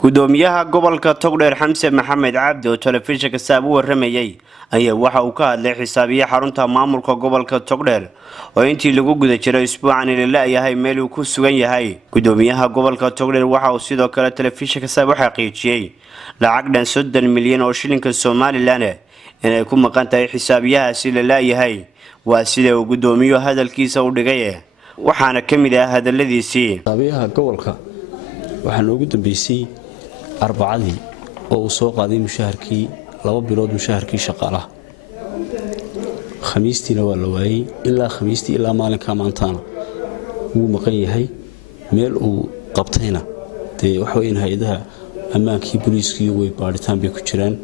gudoomiyaha gobolka Togdheer Xamse Maxamed Cabdi oo telefishinka Saab u waramayay ayaa waxa uu ka hadlay xisaabiye xarunta maamulka gobolka Togdheer oo intii lagu guda jiray isbuucan ilaa yahay meel uu ku sugan yahay. Gudoomiyaha gobolka Togdheer waxa uu sidoo kale telefishinka Saab u xaqiijiyay lacag dhan 30 milyan oo shilinka Soomaaliland inay ku maqan tahay xisaabiyahaasi la leeyahay. waa sida uu gudoomiyuhu hadalkiisa u dhigay waxaana kamid ah hadaladiisii xisaabiyaha gobolka waxaan ugu dambeysay arbacadii oo uu soo qaaday mushaharkii 2 bilood mushaharkii shaqaalaha khamiistiina waa la waayay ilaa khamiistii ilaa maalinka maantaana wuu maqan yahay meel uu qabtayna waxa weyn hay'adaha amaankii booliiskii way baaritaan bay ku jiraan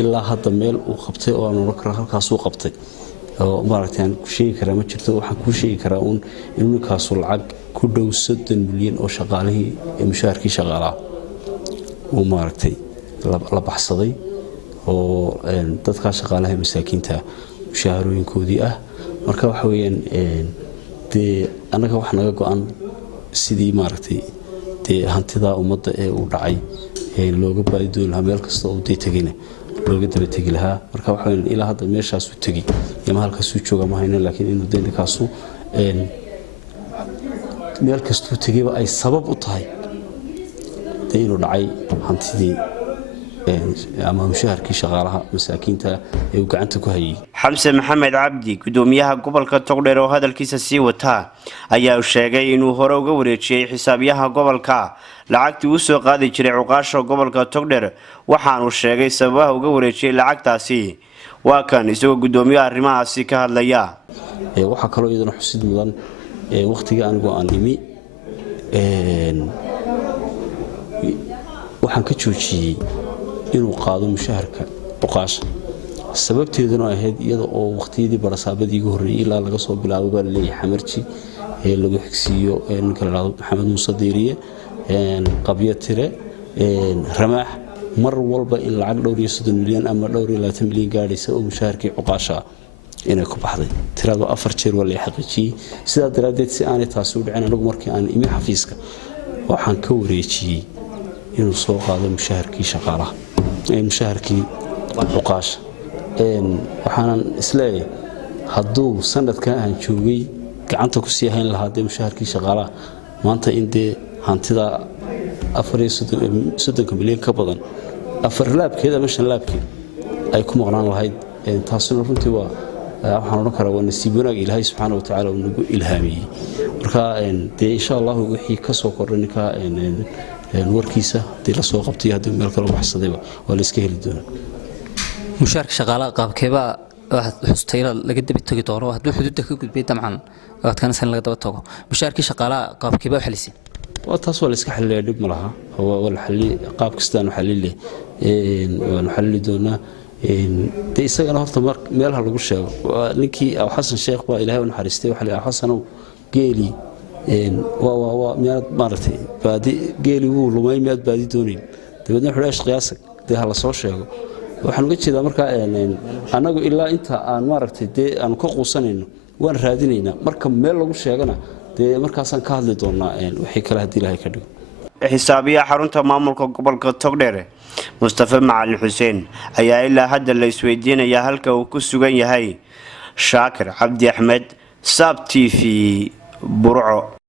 ilaa hadda meel uu qabtay oo aan oran halkaas uu qabtay oo maaragtaan ku sheegi karaa ma jirto waxaan ku sheegi karaa inuu kaas lacag ku dhow 30 milyan oo shaqaalihii mushaharkii shaqaalaha uu maaragtay la baxsaday oo dadka shaqaalaha masaakiinta mushaharooyinkoodii ah marka waxa weeyaan anaga wax naga go'an sidii maaragtay hantida ummadda ee uu dhacay looga baadidoon lahaa meel kasta oo tagayna looga daba tagi lahaa marka waxa weeyaan ilaa hadda meeshaas uu tagay ama halkaas uu jooga ma hayna laakiin inuu deynakaasu meel kasta uu tagayba ay sabab u tahay inuu dhacay hantidii ama mushaharkii shaqaalaha masaakiinta ee uu gacanta ku hayay. Xamse Maxamed Cabdi gudoomiyaha gobolka Togdheer oo hadalkiisa sii wata ayaa sheegay inuu hore uga wareejiyay xisaabiyaha gobolka lacagtii uu soo qaadi jiray cuqaasha gobolka Togdheer waxaan uu sheegay sababaha uga wareejiyay lacagtaasi waa kan isagoo gudoomiyaha arrimahaasi ka hadlaya. waxa kale oo iyadana xusid mudan waqtiga anigu aan imi waxaan ka joojiyay inuu qaado mushaharka cuqaasha sababteeduna ahayd iyada oo waqtiyadii barasaabadii ugu horeeyay ilaa laga soo bilaabo baa leeyahay xamarji lagu xigsiyo ninka la yiraahdo Maxamed Muuse Deeriye qabyo tire ramaax mar walba in lacag dhowr iyo 30 milyan ama dhowr iyo 20 milyan gaaraysa oo mushaharkii cuqaasha inay ku baxday tirada 4 jeer wala xaqiijiyay sidaa daraadeed si aanay taas u dhicin anigu markii aan imi xafiiska waxaan ka wareejiyay inuu soo qaado mushaharkii shaqaalaha mushaharkii cuqaasha waxaan isleeyahay hadduu sanadkan aan joogay gacanta ku sii hayn lahaa mushaharkii shaqaalaha maanta in hantida 30 milyan ka badan 4 laabkeed ama 5 laabkeed ay ku maqnaan lahayd taasina runtii waxaan oran karaa waa nasiib wanaag Ilaahay subxaanahu wa ta'aala uu nagu ilhaamiyay marka insha Allah wixii ka soo kordhinka warkiisa la soo qabtay hadii meel kale baxsaday waa la iska heli doonaa mushaharka shaqaalaha qaabkeeba xustayla laga daba tagi doono hadii xuduudda ka gudbay damcan waqtigan san laga daba tago mushaharkii shaqaalaha qaabkeeba xalisay waa taas waa la iska xalilay dib malaha wala xalli qaab kastaan xalilay waan xalili doonaa isagana horta meelaha lagu sheego ninkii Xasan Sheekh baa Ilaahay u naxariistay waxa la Xasan geeli waa miyaad maartay baadi geeli uu lumay miyaad baadi doonin dabadna xulaash qiyaasag la soo sheego waxaan uga jeedaa marka anagu ilaa inta aan maartay aan ka quusanayno waan raadinayna marka meel lagu sheegana markaas aan ka hadli doonaa wixii kale hadii Ilaahay ka dhigo. xisaabiyaha xarunta maamulka gobolka Togdheer Mustafa Macalin Xuseen ayaa ilaa hadda la isweydiinaya halka uu ku sugan yahay. Shaakir Cabdi Axmed Saab TV Burco.